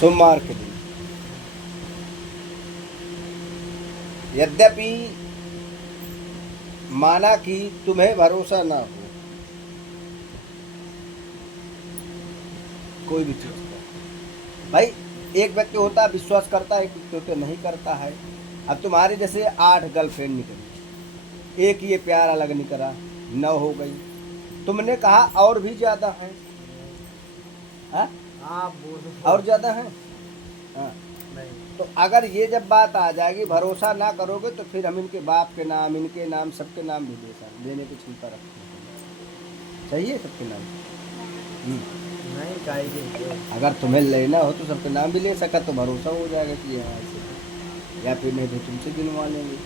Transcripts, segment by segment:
सोमवार के दिन। यद्यपि माना कि तुम्हें भरोसा ना हो कोई भी चीज़ का, भाई एक व्यक्ति होता है विश्वास करता है, एक व्यक्ति होता नहीं करता है। अब तुम्हारे जैसे 8 गर्लफ्रेंड निकली, एक ये प्यार अलग निकला, 9 हो गई, तुमने कहा और भी ज़्यादा है, हाँ और ज़्यादा है, हाँ। तो अगर ये जब बात आ जाएगी, भरोसा ना करोगे, तो फिर हम इनके बाप के नाम, इनके नाम, सबके नाम भी देने की क्षमता रखते हैं। सही है सबके नाम? नहीं चाहिए। अगर तुम्हें लेना हो तो सबके नाम भी ले सका तो भरोसा हो जाएगा कि यहाँ से, या फिर नहीं तो तुमसे गिनवा लेंगे।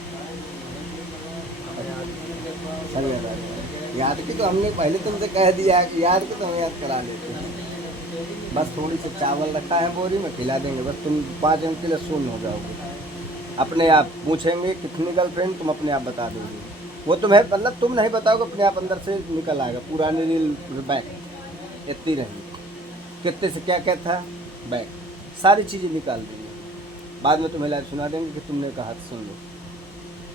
सब याद आ गया। याद की तो हमने पहले तुमसे कह दिया, याद की तो हम याद करा लेते हैं। बस थोड़ी सी चावल रखा है बोरी में, खिला देंगे, बस तुम 5 मिनट के लिए शून्य हो जाओगे। अपने आप पूछेंगे कितनी गर्लफ्रेंड, तुम अपने आप बता दोगे। वो तुम्हें मतलब तुम नहीं बताओगे, अपने आप अंदर से निकल आएगा। पुरानी रील बैक इतनी रही, कितने से क्या क्या था बैक, सारी चीज़ें निकाल देंगे। बाद में तुम्हें लाइव सुना देंगे कि तुमने कहा तो सुन लो।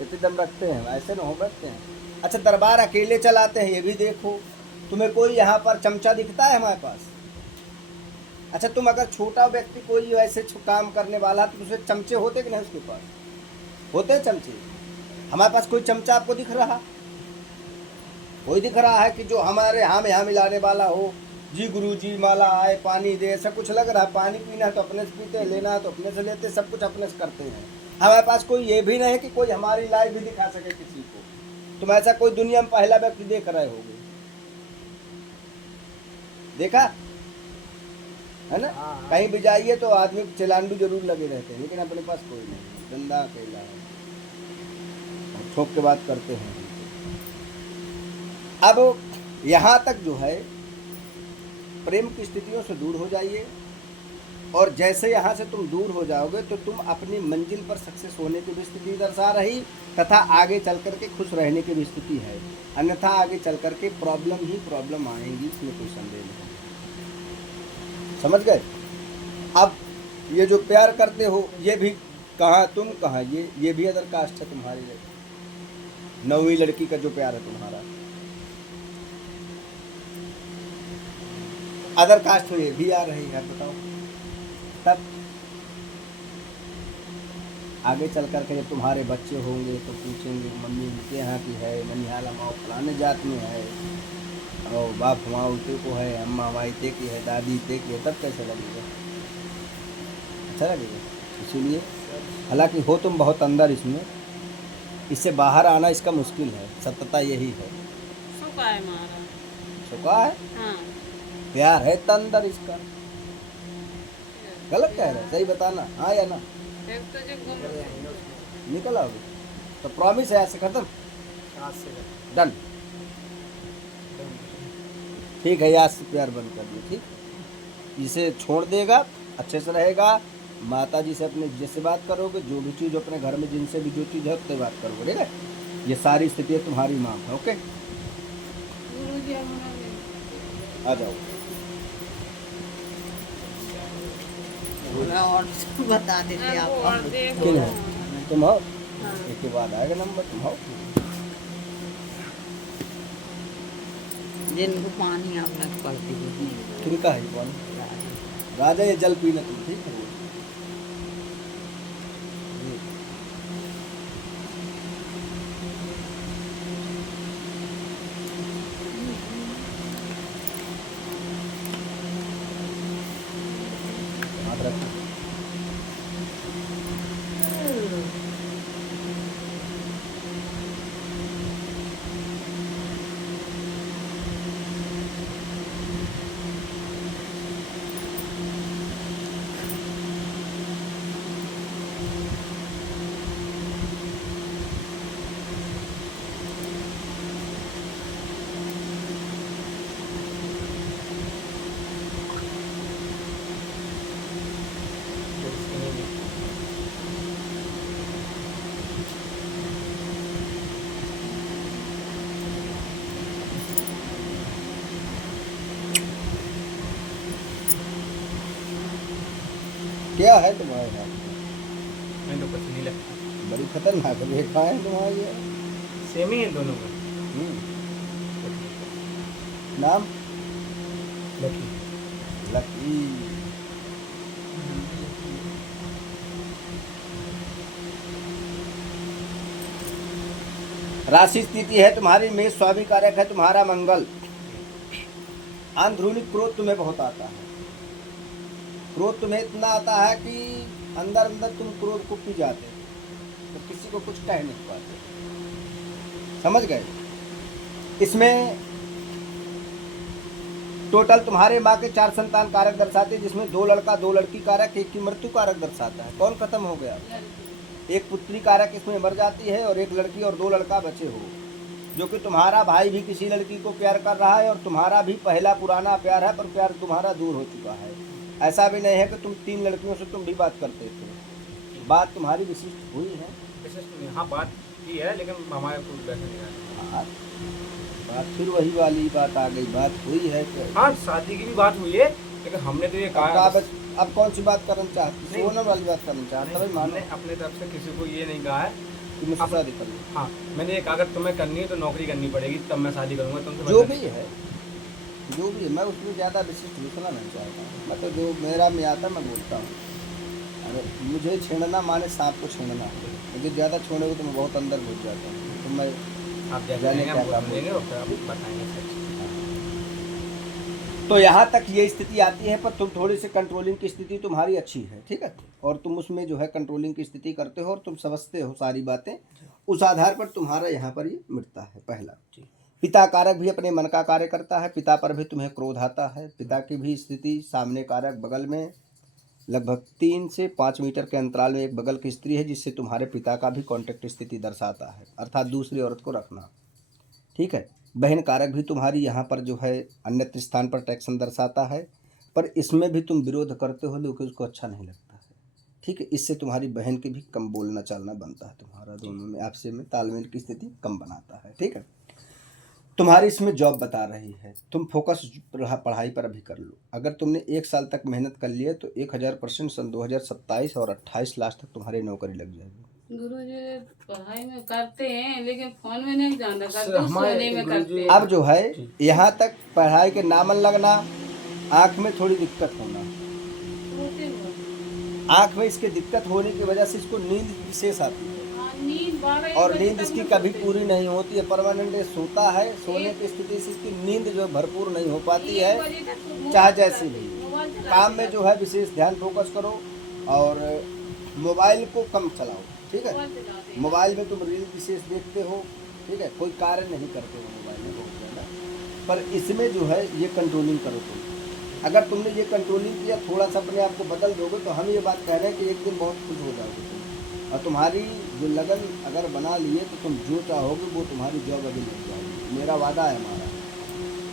इतने दम रखते हैं, ऐसे ना हो बैठते हैं। अच्छा दरबार अकेले चलाते हैं, ये भी देखो। तुम्हें कोई यहाँ पर चमचा दिखता है हमारे पास? अच्छा तुम अगर छोटा व्यक्ति कोई ऐसे काम करने वाला तो उसे चमचे होते कि नहीं उसके पास? होते हैं चमचे। हमारे पास कोई चमचा आपको दिख रहा? कोई दिख रहा है कि जो हमारे यहाँ मिलाने वाला हो? जी गुरु जी माला आए पानी दे, सब कुछ लग रहा है। पानी पीना है तो अपने से पीते, लेना है तो अपने से लेते, सब कुछ अपने से करते हैं। हमारे पास कोई ये भी नहीं है कि कोई हमारी लाइफ भी दिखा सके किसी को। तुम ऐसा कोई दुनिया में पहला व्यक्ति देख रहे होगे, देखा है ना? कहीं भी जाइए तो आदमी चिलांडू जरूर लगे रहते हैं, लेकिन अपने पास कोई नहीं, गंदा अकेला है, ठोक के बात करते हैं। अब यहाँ तक जो है प्रेम की स्थितियों से दूर हो जाइए, और जैसे यहाँ से तुम दूर हो जाओगे तो तुम अपनी मंजिल पर सक्सेस होने की भी स्थिति दर्शा रही, तथा आगे चल कर के खुश रहने की भी स्थिति है। अन्यथा आगे चल कर के प्रॉब्लम ही प्रॉब्लम आएंगी, इसमें कोई संदेह नहीं। समझ गए? अब ये जो प्यार करते हो, ये भी कहाँ तुम कहाँ, ये भी अदर कास्ट है तुम्हारी, 9वीं लड़की का जो प्यार है तुम्हारा अदर कास्ट में, ये भी आ रही है। बताओ तब आगे चल कर के जब तुम्हारे बच्चे होंगे तो पूछेंगे मम्मी उनके यहाँ की है, मनिहाल हमाओ फलाने जात में है, और बाप हमारा उनके को है, अम्मा हमारी ते की है, दादी ते की है, तब कैसे लगेगा? अच्छा लगेगा। इसीलिए हालांकि हो तुम बहुत अंदर, इसमें इससे बाहर आना इसका मुश्किल है, सत्यता यही है। सुखा है मारा, सुखा है, हाँ। प्यार है इतना अंदर इसका। गलत कह रहे हैं, सही बताना, हाँ या ना? तो जो निकल आओगे तो प्रॉमिस है, आज से खत्म, डन। ठीक है, आज से प्यार बंद कर दिए, ठीक। इसे छोड़ देगा, अच्छे से रहेगा, माता जी से अपने जैसे बात करोगे, जो भी चीज़ अपने घर में जिनसे भी जो चीज़ है उससे बात करोगे, ठीक है? ये सारी स्थिति तुम्हारी मांग है, ओके? आ जाओ। और बता देते आप। किन है? तुम हो? एक के बाद आएगा नंबर, तुम हो? जिनको पानी आप लग पड़ती है। किनका है कौन? राजा, ये जल पीना तुम, ठीक है? हाथ रखो। क्या है तुम्हारे हाथ में? मैं तो कुछ नहीं लगता। बड़ी खतरनाक रेखा है तुम्हारी ये। सेम ही है दोनों में। हम्म। नाम लकी। लकी। राशि स्थिति है तुम्हारी मेष, स्वामी कारक है तुम्हारा मंगल। आंदरूनी क्रोध तुम्हें बहुत आता है। क्रोध तुम्हें इतना आता है कि अंदर अंदर तुम क्रोध को पी जाते हो, तो किसी को कुछ कह नहीं पाते। समझ गए? इसमें टोटल तुम्हारे माँ के 4 संतान कारक दर्शाते हैं, जिसमें 2 लड़का 2 लड़की कारक, एक की मृत्यु कारक दर्शाता है। कौन खत्म हो गया? एक पुत्री कारक इसमें मर जाती है, और एक लड़की और 2 लड़का बचे हो, जो कि तुम्हारा भाई भी किसी लड़की को प्यार कर रहा है, और तुम्हारा भी पहला पुराना प्यार है, पर प्यार तुम्हारा दूर हो चुका है। ऐसा भी नहीं है कि तुम 3 लड़कियों से तुम भी बात करते थे। बात तुम्हारी विशिष्ट हुई है। विशिष्ट नहीं, हाँ बात की है, लेकिन हमारे को वैसे नहीं है। हाँ, बात फिर वही वाली बात आ गई। बात हुई है कि हाँ शादी की भी बात हुई है, लेकिन हमने तो ये कहा। अब कौन सी बात करना चाहती? नहीं। सोना वाली बात करना चाहता भाई। हमने अपने तरफ से किसी को ये नहीं कहा है कि मुझसे शादी कर लो। हाँ मैंने ये कहा अगर तुम्हें करनी है तो नौकरी करनी पड़ेगी, तब मैं शादी करूंगा तुमसे। जो भी है, जो भी है, मैं उसमें ज़्यादा विशिष्ट घोषणा नहीं चाहता। मैं तो जो मेरा में आता मैं बोलता हूँ। अरे मुझे छेड़ना माने सांप को छेड़ना। मुझे ज़्यादा छोड़ोगे तो मैं बहुत अंदर घुस जाता हूँ। तो मैं आप जैसे जाने कहेंगे क्या हम काम बोल देंगे और फिर आप बताएंगे सच। तो यहाँ तक ये स्थिति आती है, पर तुम थोड़ी सी कंट्रोलिंग की स्थिति तुम्हारी अच्छी है, ठीक है। और तुम उसमें जो है कंट्रोलिंग की स्थिति करते हो, और तुम समझते हो सारी बातें। उस आधार पर तुम्हारा यहाँ पर ये मिटता है। पहला, पिता कारक भी अपने मन का कार्य करता है। पिता पर भी तुम्हें क्रोध आता है। पिता की भी स्थिति, सामने कारक बगल में लगभग 3 से 5 मीटर के अंतराल में एक बगल की स्त्री है, जिससे तुम्हारे पिता का भी कॉन्टेक्ट स्थिति दर्शाता है, अर्थात दूसरी औरत को रखना, ठीक है। बहन कारक भी तुम्हारी यहाँ पर जो है अन्यत्र स्थान पर अट्रैक्शन दर्शाता है, पर इसमें भी तुम विरोध करते हो, लेकिन उसको अच्छा नहीं लगता है, ठीक है। इससे तुम्हारी बहन के भी कम बोलना चालना बनता है। तुम्हारा दोनों में आपसे में तालमेल की स्थिति कम बनाता है, ठीक है। तुम्हारी इसमें जॉब बता रही है। तुम फोकस पढ़ाई पर अभी कर लो। अगर तुमने 1 साल तक मेहनत कर लिया तो 1000% सन 2027 और 28 लास्ट तक तुम्हारी नौकरी लग जाएगी। गुरुजी पढ़ाई में करते हैं, लेकिन फोन में नहीं ज्यादा करते, हमारे सोने में गुरुजी- करते हैं। अब जो है यहाँ तक पढ़ाई के नामन लगना, आँख में थोड़ी दिक्कत होना, सोते बहुत। आँख में इसके दिक्कत होने की वजह से इसको नींद विशेष आती है, हाँ, नींद 12 और बजे नींद तक इसकी में कभी सोते पूरी हैं। नहीं होती है। परमानेंट सोता है, सोने की स्थिति से इसकी नींद जो भरपूर नहीं हो पाती है, 1 बजे तक तो मोबाइल चाहे चलाते जैसी हैं, भी। मोबाइल चलाते काम में हैं। जो है विशेष ध्यान फोकस करो, और मोबाइल को कम चलाओ, ठीक है। मोबाइल चलाते हैं। मोबाइल में तुम रील विशेष देखते हो, ठीक है, कोई कार्य नहीं करते हो मोबाइल में बहुत ज़्यादा, पर इसमें जो है ये कंट्रोलिंग करो तुम। अगर तुमने ये कंट्रोलिंग किया, थोड़ा सा अपने आप को बदल दोगे, तो हम ये बात कह रहे हैं कि एक दिन बहुत खुश हो जाओगे तुम, और तुम्हारी जो लगन अगर बना लिए तो तुम जो चाहोगे वो तुम्हारी जॉब अभी लग जाएगी। मेरा वादा है हमारा।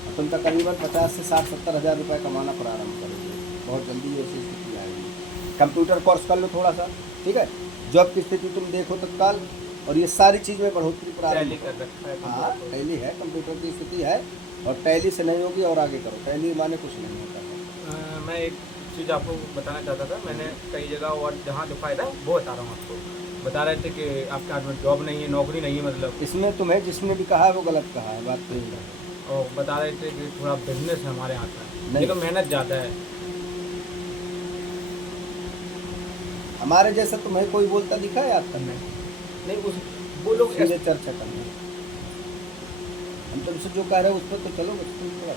और तुम तकरीबन 50 से 60-70 हज़ार रुपये कमाना प्रारंभ करोगे। बहुत जल्दी ऐसी स्थिति आएगी। कंप्यूटर कोर्स कर लो थोड़ा सा, ठीक है। जॉब की स्थिति तुम देखो तत्काल, और ये सारी चीज़ में बढ़ोतरी प्रारंभ टैली कर रखा है। हाँ, टैली है, कंप्यूटर की स्थिति है, और टैली से नहीं होगी और आगे करो। टैली माने कुछ नहीं होता है। मैं एक चीज़ आपको बताना चाहता था। मैंने कई जगह और जहाँ दिखाया था वो बता रहा हूँ आपको। बता रहे थे कि आपके हाथ में जॉब नहीं है, नौकरी नहीं है, मतलब इसमें तुम्हें जिसने भी कहा है वो गलत कहा है, बात तो यही है। और बता रहे थे कि थोड़ा बिजनेस है हमारे हाथ में, नहीं। लेकिन मेहनत ज़्यादा है। हमारे जैसा तुम्हें कोई बोलता दिखा है आज तक? नहीं उस वो लोग सीधे चर्चा करना। हम तुमसे जो कह रहे हैं उस पर तो चलो, तुम थोड़ा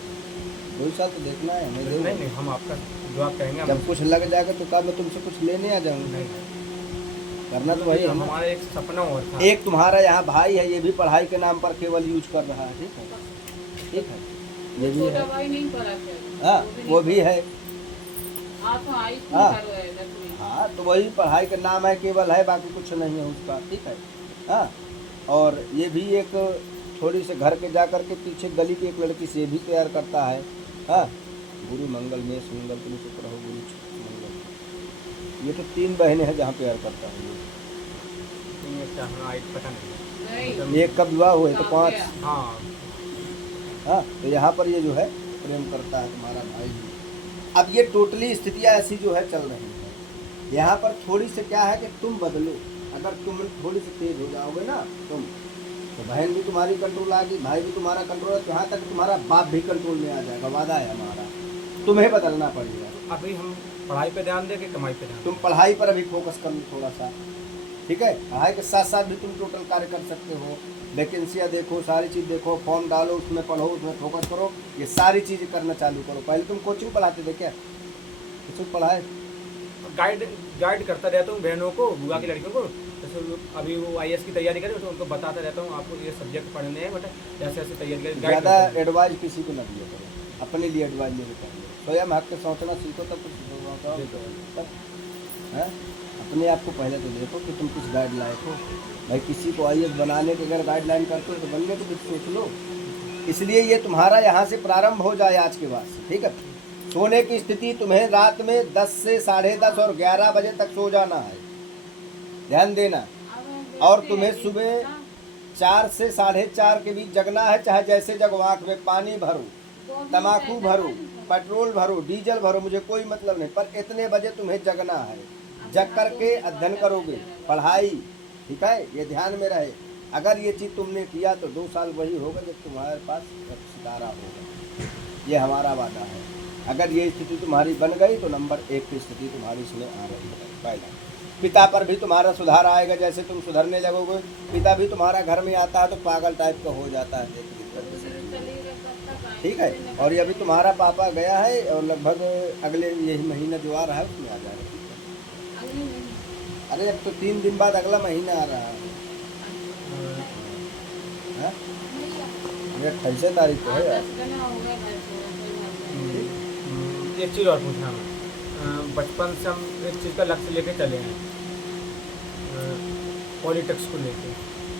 2 साल तो देखना है हमें। नहीं नहीं, हम आपका जो आप कहेंगे हम जब कुछ लग जाएगा तो कब मैं तुमसे कुछ लेने आ जाऊंगा। नहीं। करना तो वही है ना। हमारा एक सपना और था। एक तुम्हारा यहाँ भाई है, ये भी पढ़ाई के नाम पर केवल यूज कर रहा है, ठीक है, ठीक है, ये भी छोटा है। भाई नहीं पढ़ा फिर। हाँ, वो भी है। हाँ तो हाई स्कूल हाँ। कर रहे हैं लड़की। हाँ, तो वही पढ़ाई का नाम है, केवल है, बाकी कुछ नहीं है उसका, ठीक है। हाँ, और ये भी एक थोड़ी से घर के जा कर के पीछे गली की एक लड़की से भी प्यार करता है। हाँ, गुरु मंगल में सुंगल तुम शुक्र रहो गुरु मंगल। ये तो 3 बहनें हैं जहाँ प्यार करता है ये। पता नहीं। नहीं। एक का विवाह हुए तो 5। हाँ हाँ, तो यहाँ पर ये जो है प्रेम करता है तुम्हारा भाई भी। अब ये टोटली स्थितियाँ ऐसी जो है चल रही हैं, यहाँ पर थोड़ी से क्या है कि तुम बदलो। अगर तुम थोड़ी सी तेज हो जाओगे ना तुम, तो बहन भी तुम्हारी कंट्रोल आ गई, भाई भी तुम्हारा कंट्रोल है, तो यहाँ तक तुम्हारा बाप भी कंट्रोल में आ जाएगा। वादा है हमारा, तुम्हें बदलना पड़ेगा। अभी हम पढ़ाई पे ध्यान दें कि कमाई पे ध्यान तुम पढ़ाई पर अभी फोकस कर लो थोड़ा सा, ठीक है। पढ़ाई के साथ साथ भी तुम टोटल कार्य कर सकते हो। वैकेंसियाँ देखो, सारी चीज़ देखो, फॉर्म डालो, उसमें पढ़ो, उसमें फोकस करो, ये सारी चीज़ें करना चालू करो। पहले तुम कोचिंग पढ़ाते थे क्या? कुछ पढ़ाए? गाइड करता रहता हूँ बहनों को, बुआ की लड़कियों को। जैसे अभी वो IAS की तैयारी करें तो उनको बताता रहता हूँ आपको ये सब्जेक्ट पढ़ने हैं बेटा, ऐसे ऐसे तैयारी करें। ज़्यादा एडवाइस किसी को न दिया करो, अपने लिए एडवाइस लेके कर लो। स्वयं हक के सोचना सीखो तब कुछ है। अपने आप को पहले तो देखो कि तुम किस गाइड लायक हो। भाई किसी को IAS बनाने के अगर गाइडलाइन करते हो तो बनने को भी सोच लो। इसलिए ये तुम्हारा यहाँ से प्रारंभ हो जाए आज के बाद से, ठीक है। सोने की स्थिति तुम्हें रात में 10 से 10:30 और 11 बजे तक सो जाना है, ध्यान देना। और तुम्हें सुबह 4 से 4:30 के बीच जगना है, चाहे जैसे जगो। आँख में पानी भरो, तम्बाकू भरो, पेट्रोल भरो, डीजल भरो, मुझे कोई मतलब नहीं, पर इतने बजे तुम्हें जगना है। जग करके अध्ययन करोगे, पढ़ाई, ठीक है, ये ध्यान में रहे। अगर ये चीज़ तुमने किया तो 2 साल वही होगा जब तुम्हारे पास सितारा होगा। ये हमारा वादा है। अगर ये स्थिति तुम्हारी बन गई तो नंबर 1 की स्थिति तुम्हारी इसमें आ रही है। पहला, पिता पर भी तुम्हारा सुधार आएगा। जैसे तुम सुधरने लगोगे, पिता भी तुम्हारा घर में आता है तो पागल टाइप का हो जाता है, ठीक है। और ये अभी तुम्हारा पापा गया है और लगभग अगले यही महीना जो आ रहा है उसमें आ जाएगा। अरे अब तो 3 दिन बाद अगला महीना आ रहा है। ये 28 तारीख को है यार। एक चीज़ और पूछना है, बचपन से हम एक चीज़ का लक्ष्य लेके चले हैं, पॉलिटिक्स को लेके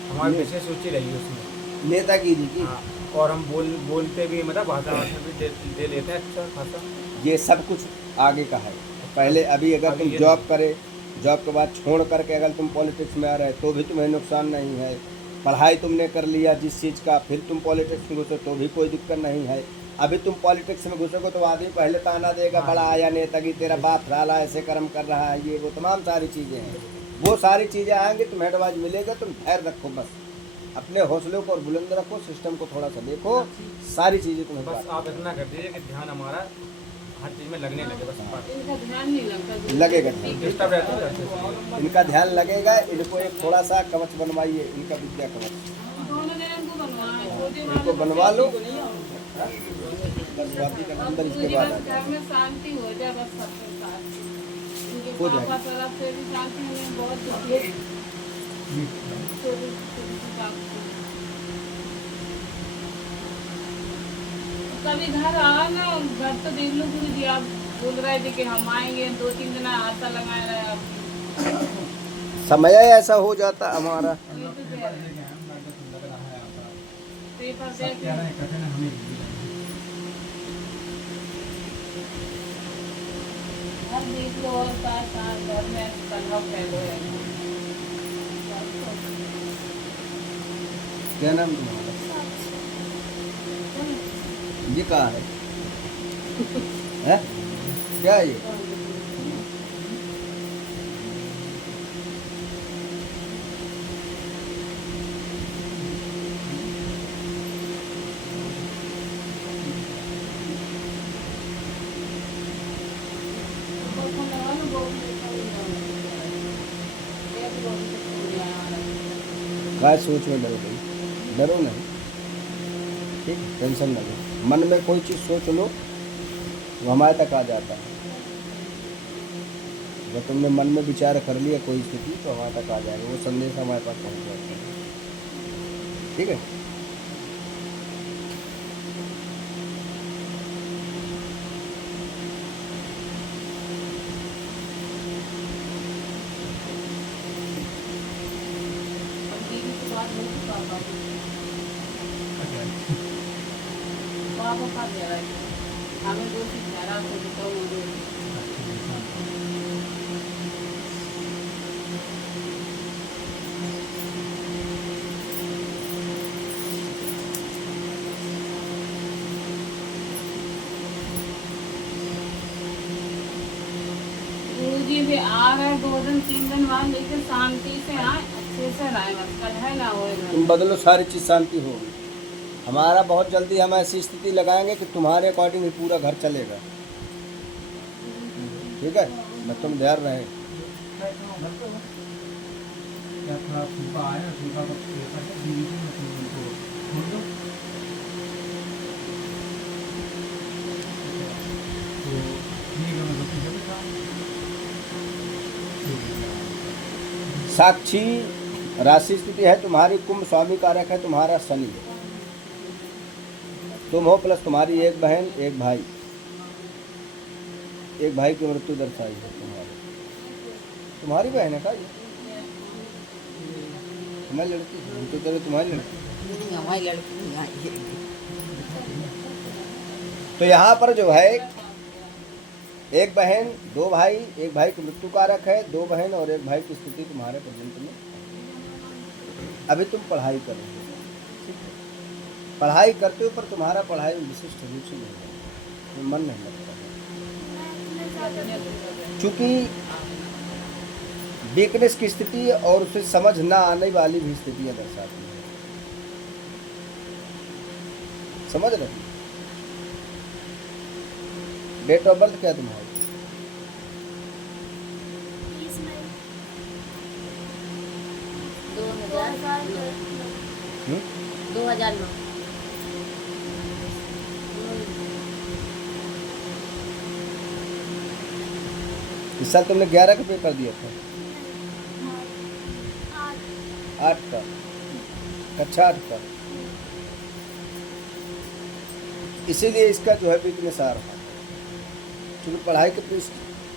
हमारी विशेष रुचि रही है उसमें, नेतागिरी की। हाँ, और हम बोलते भी, मतलब भाषा भी दे लेते हैं अच्छा खासा। ये सब कुछ आगे का है। पहले अभी अगर तुम जॉब करे, जॉब के बाद छोड़ करके अगर तुम पॉलिटिक्स में आ रहे तो भी तुम्हें नुकसान नहीं है। पढ़ाई तुमने कर लिया जिस चीज़ का, फिर तुम पॉलिटिक्स में घुसे तो भी कोई दिक्कत नहीं है। अभी तुम पॉलिटिक्स में घुसोगे तो आदमी पहले ताना देगा, बड़ा आया नेतागी, तेरा बाप राला ऐसे कर्म कर रहा है, ये वो तमाम सारी चीज़ें हैं। वो सारी चीज़ें आएंगी, तुम्हें एडवाइस मिलेगा, तुम धैर्य रखो, बस अपने हौसलों को और बुलंद रखो, सिस्टम को थोड़ा सा देखो, सारी चीज़ें तुम्हें बस आप इतना कर दीजिए कि ध्यान हमारा हर चीज़ में लगने लगे। बस इनका ध्यान नहीं लगता, लगेगा, डिस्टर्ब रहता है। इनका ध्यान लगेगा। इनको एक थोड़ा सा कवच बनवाइए, इनका विद्या कवच दोनों ने इनको बनवाए, छोटे वाले इनको बनवा लो, बस बाकी का नंबर इसके बाद आ घर में शांति हो जाए, बस सबके साथ। इनके हो पापा जाएगी। तरफ से भी शांति हमें बहुत दुखी है। छोटी छोटी बात को। कभी घर आए ना, घर तो देख लो गुरु जी, आप बोल रहे थे कि हम आएंगे, 2-3 दिन आशा लगाए रहे आप। समय ऐसा हो जाता हमारा। पेपर देख घर देख लो और साथ घर में कलवा फैलो है। क्या नाम तुम्हारा? ये कहाँ है? हैं? क्या है ये? काय सोच में डरो गई, डरो नहीं, ठीक, टेंशन न लो। मन में कोई चीज़ सोच लो, वो हमारे तक आ जाता है। जब तुमने मन में विचार कर लिया कोई स्थिति तो हमारे तक आ जाएगा, वो संदेश हमारे पास पहुंच जाता है, ठीक है। पापा का दे रहा है हमें, 2-3 घरा को बताओ मुझे। गुरुजी भी आ गए 2 दिन 3 दिन बाद, लेकिन शांति से आए, अच्छे से रहे, बस कल है ना होएगा। तुम बदलो, सारी चीज़ शांति होगी। हमारा बहुत जल्दी हम ऐसी स्थिति लगाएंगे कि तुम्हारे अकॉर्डिंग ही पूरा घर चलेगा। ठीक है, मैं तुम ध्यान रहे। साक्षी राशि स्थिति है तुम्हारी, कुंभ स्वामी कारक है तुम्हारा शनि। तुम हो प्लस तुम्हारी एक बहन एक भाई, एक भाई की मृत्यु दर्शाई है तुम्हारी बहन है का ये? तुम्हारी लड़की तो चलो तुम्हारी लड़की। हमारी लड़की नहीं आई है। तो यहाँ पर जो है एक बहन दो भाई, एक भाई की मृत्यु कारक है, 2 बहन और एक भाई की स्थिति तुम्हारे प्रेजेंट में। अभी तुम पढ़ाई कर रहे हो, पढ़ाई करते हो, पर तुम्हारा पढ़ाई में विशिष्ट रुचि नहीं है, मन नहीं लगता। चूंकि वीकनेस की स्थिति और उसे समझ ना आने वाली भी स्थितियां दर्शाती है। समझ रहे? डेट ऑफ बर्थ क्या है तुम्हारी? 2009। इस साल तुमने 11 का पेपर दिया था, 8 का, कक्षा 8 का। इसीलिए इसका जो है वीकनेस आ रहा है, क्योंकि पढ़ाई के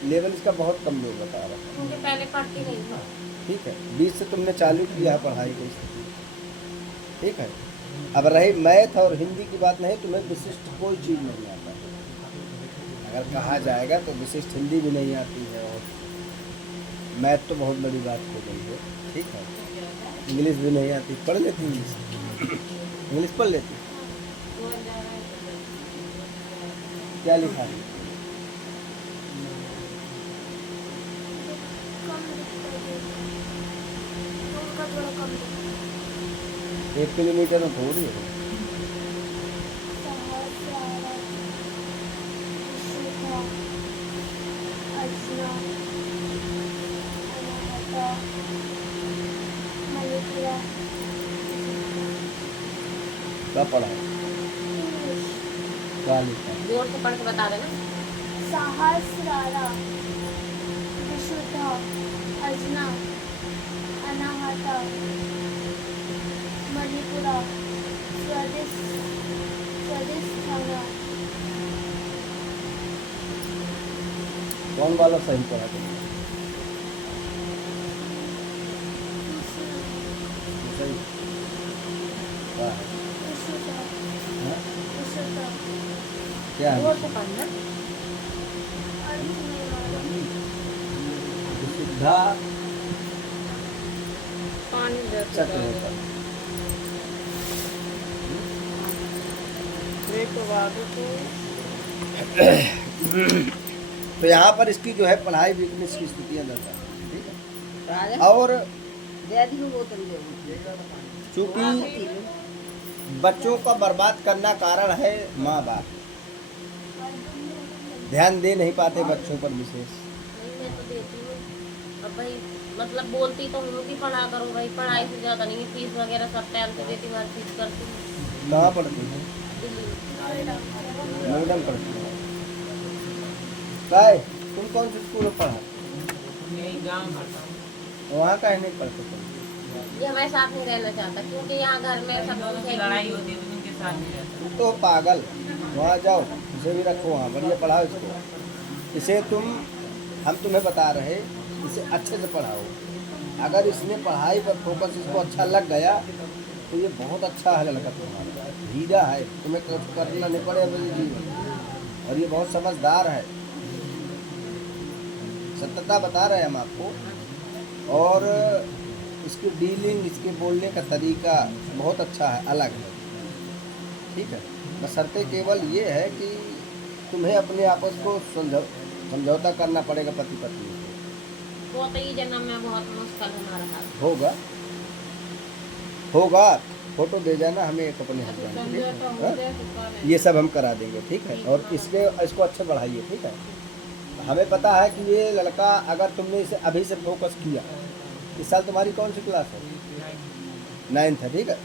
लेवल इसका बहुत कमजोर बता रहा है। मुझे पहले पढ़ती नहीं था। ठीक है, 20 से तुमने चालू किया है पढ़ाई की स्थिति। ठीक है, अब रही मैथ और हिंदी की बात, नहीं तुम्हें विशिष्ट कोई चीज़ नहीं आता। अगर कहा जाएगा तो विशिष्ट हिंदी भी नहीं आती है, और मैथ तो बहुत बड़ी बात हो गई है। ठीक है, इंग्लिश भी नहीं आती, पढ़ लेती इंग्लिश पढ़ लेती। क्या लिखा है? एक किलोमीटर में थोड़ी है। क्या पढ़ा है? क्या लिखा है? जोर से पढ़ के बता देना। सहस्रारा, विशुद्ध, अजना, अनाहता, मणिपुरा, स्वदिष्ठाना। कौन वाला सही पढ़ा तुमने? सही क्या है? विशुद्ध, हाँ? विशुद्ध, क्या है? जोर से पढ़ना। अर्थ में मालूम। विशुद्धा पानी चक्र होता है। तो यहाँ पर इसकी जो है पढ़ाई वीकनेस की स्थितियाँ दर्शाती है। ठीक है, और दे दी बोतल दे। चूंकि बच्चों का बर्बाद करना कारण है माँ बाप, ध्यान दे नहीं पाते बच्चों पर विशेष। नहीं, मैं तो देती हूँ। अब भाई मतलब बोलती तो हूँ कि पढ़ा करो भाई, पढ़ाई से ज़्यादा नहीं, फीस वगैरह सब टाइम से देती हूँ, हर चीज़ करती हूँ। कहाँ पढ़ती है? दिल्ली। नोएडा पढ़ती है। काय तुम कौन से स्कूल में पढ़ा? यही गाँव पढ़ता हूँ। वहाँ का ही नहीं पढ़ते तुम? ये हमारे साथ नहीं रहना चाहता, क्योंकि यहाँ घर में सब दोनों कुछ की है। लड़ाई होती है तो उनके साथ नहीं रहता। तुम तो पागल, वहाँ जाओ, इसे भी रखो वहाँ, बढ़िया पढ़ाओ इसको। इसे हम तुम्हें बता रहे, इसे अच्छे से पढ़ाओ। अगर इसने पढ़ाई पर फोकस इसको अच्छा लग गया तो ये बहुत अच्छा है लड़का तुम्हारा, हीरा है, तुम्हें कुछ करना नहीं पड़ेगा मेरे जीवन। और ये बहुत समझदार है, सत्यता बता रहे हैं हम आपको। और इसकी डीलिंग, इसके बोलने का तरीका बहुत अच्छा है, अलग है। ठीक है, बशर्ते केवल ये है कि तुम्हें अपने आपस को समझौता करना पड़ेगा पति पत्नी को। वो तो ये जन्म में बहुत मुश्किल हमारा हाल। होगा होगा, फोटो दे जाना हमें एक अपने तो हस्बैंड के लिए, समझौता हो हाँ? जाए तो कौन है? ये सब हम करा देंगे, ठीक है। और इसको अच्छा बढ़ाइए, ठीक है। हमें पता है कि ये लड़का, अगर तुमने इसे अभी से फोकस किया, इस साल तुम्हारी कौन सी क्लास है? 9th है, ठीक है।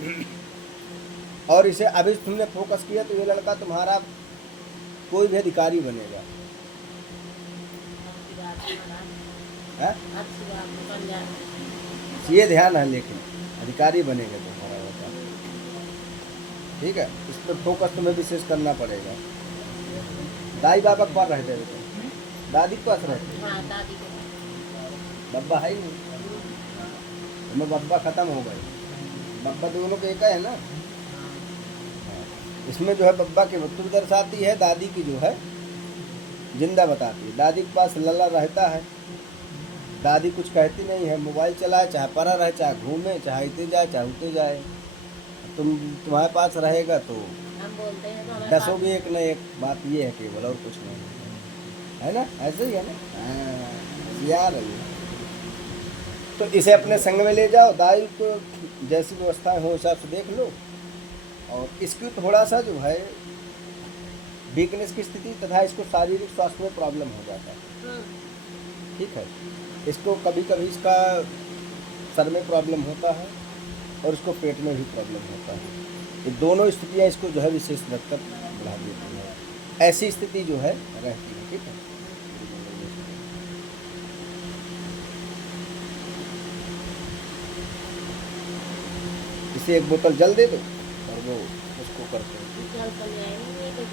और इसे अभी तुमने फोकस किया तो ये लड़का तुम्हारा कोई भी अधिकारी बनेगा, अच्छी बात है महाराज, है? अच्छी बात है, बन जाए। ये ध्यान है, लेकिन अधिकारी बनेगा तुम्हारा लड़का, ठीक है। इस पर फोकस तुम्हें विशेष करना पड़ेगा। दाई बाबा के पास रहते हैं बेटा, दादी के पास रहते हैं, हाँ दादी को बब्बा है ही नहीं, तुम्हें बब्बा खत्म हो गए, बब्बा दोनों के एक है ना। इसमें जो है बब्बा की मृत्यु दर्शाती है, दादी की जो है जिंदा बताती है। दादी के पास लल्ला रहता है, दादी कुछ कहती नहीं है, मोबाइल चलाए, चाहे पड़ा रहे, चाहे घूमे, चाहे इते जाए, चाहे उते जाए। तुम्हारे पास रहेगा तो हम बोलते हैं तो हमारे दसों पास- भी एक न एक, बात ये है केवल, और कुछ नहीं है ना। ऐसे ही है ना, हाँ, यार है ये। तो इसे अपने संग में ले जाओ, दाई को जैसी व्यवस्था हो हिसाब से देख लो। और इसकी थोड़ा सा जो है वीकनेस की स्थिति तथा इसको शारीरिक स्वास्थ्य में प्रॉब्लम हो जाता है, हम्म, ठीक है। इसको कभी कभी इसका सर में प्रॉब्लम होता है और इसको पेट में भी प्रॉब्लम होता है। ये दोनों स्थितियाँ इसको जो है विशेष रखकर बढ़ा देती है। ऐसी स्थिति जो है रहती है, ठीक है। इसे एक बोतल जल दे दो और वो उसको करते हैं। जल चले आएंगे तो